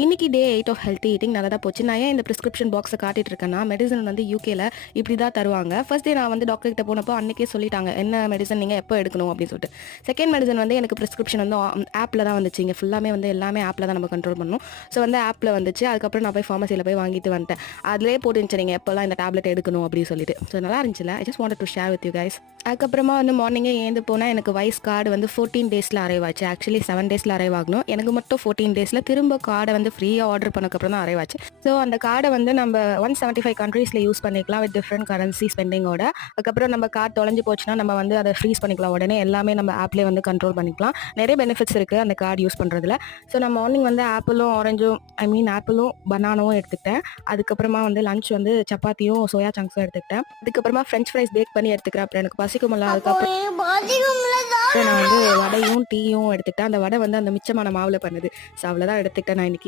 இன்னைக்கு டே 8 of healthy eating நல்லா தான் போச்சு. நான் ஏன் இந்த பிரிஸ்கிரிப்ஷன் பாக்ஸை காட்டிட்டு இருக்கேன்னா, மெடிசன் வந்து யூகேல இப்படி தான் தருவாங்க. ஃபர்ஸ்ட் டே நான் வந்து டாக்டர் கிட்ட போனப்போ அன்னைக்கே சொல்லிட்டாங்க, என்ன மெடிசன் நீங்கள் எப்போ எடுக்கணும் அப்படின்னு சொல்லிட்டு. செகண்ட் மெடிசன் வந்து எனக்கு பிரிஸ்கிரிப்ஷன் வந்து ஆப்பில் தான் வந்துச்சு. இங்கே ஃபுல்லாமே வந்து எல்லாமே ஆப்பில் தான் நம்ம கண்ட்ரோல் பண்ணணும். ஸோ வந்து ஆப்பில் வந்துச்சு. அதுக்கப்புறம் நான் போய் ஃபார்மசியில் போய் வாங்கிட்டு வந்துட்டேன். அதிலே போட்டுருந்துச்சு நீங்கள் எப்போல்லாம் இந்த டேப்லெட் எடுக்கணும் அப்படின்னு சொல்லிட்டு. ஸோ நல்லா இருந்துச்சுல. I just wanted to share with you guys. அதுக்கப்புறமா வந்து மார்னிங்கே ஏந்து போனால் எனக்கு வைஸ் கார்டு வந்து 14 டேஸில் அரைவ் ஆச்சு. ஆக்சுவலி 7 டேஸில் அரைவ் ஆகணும். எனக்கு மட்டும் 14 டேஸில் திரும்ப கார்டை வந்து ஃப்ரீயாக ஆர்டர் பண்ணக்கப்புறம் தான் அரைவ் ஆச்சு. ஸோ அந்த கார்டை வந்து நம்ம 175 கண்ட்ரீஸில் யூஸ் பண்ணிக்கலாம் வித் டிஃப்ரெண்ட் கரன்சி ஸ்பெண்டிங்கோட. அதுக்கப்புறம் நம்ம கார்டு தொலைஞ்சு போச்சுன்னா நம்ம வந்து அதை ஃப்ரீஸ் பண்ணிக்கலாம். உடனே எல்லாமே நம்ம ஆப்லேயே வந்து கண்ட்ரோல் பண்ணிக்கலாம். நிறைய பெனிஃபிட்ஸ் இருக்குது அந்த கார்டு யூஸ் பண்ணுறதுல. ஸோ நான் மார்னிங் வந்து ஆப்பிளும் ஆரஞ்சும் ஆப்பிளும் பனானாவும் எடுத்துக்கிட்டேன். அதுக்கப்புறமா வந்து லஞ்ச் வந்து சப்பாத்தியும் சோயா சங்க்ஸும் எடுத்துக்கிட்டேன். அதுக்கப்புறமா ஃப்ரெஞ்ச் ஃப்ரைஸ் பேக் பண்ணி எடுத்துக்கிறேன். அப்புறம் எனக்கு பசிக்கும்ல, அதுக்கப்புறம் நான் வந்து வடையும் டீயும் எடுத்துக்கிட்டேன். அந்த வடை வந்து அந்த மிச்சமான மாவில் பண்ணுது. ஸோ அவ்வளோதான் எடுத்துக்கிட்டேன் நான் இன்னைக்கு.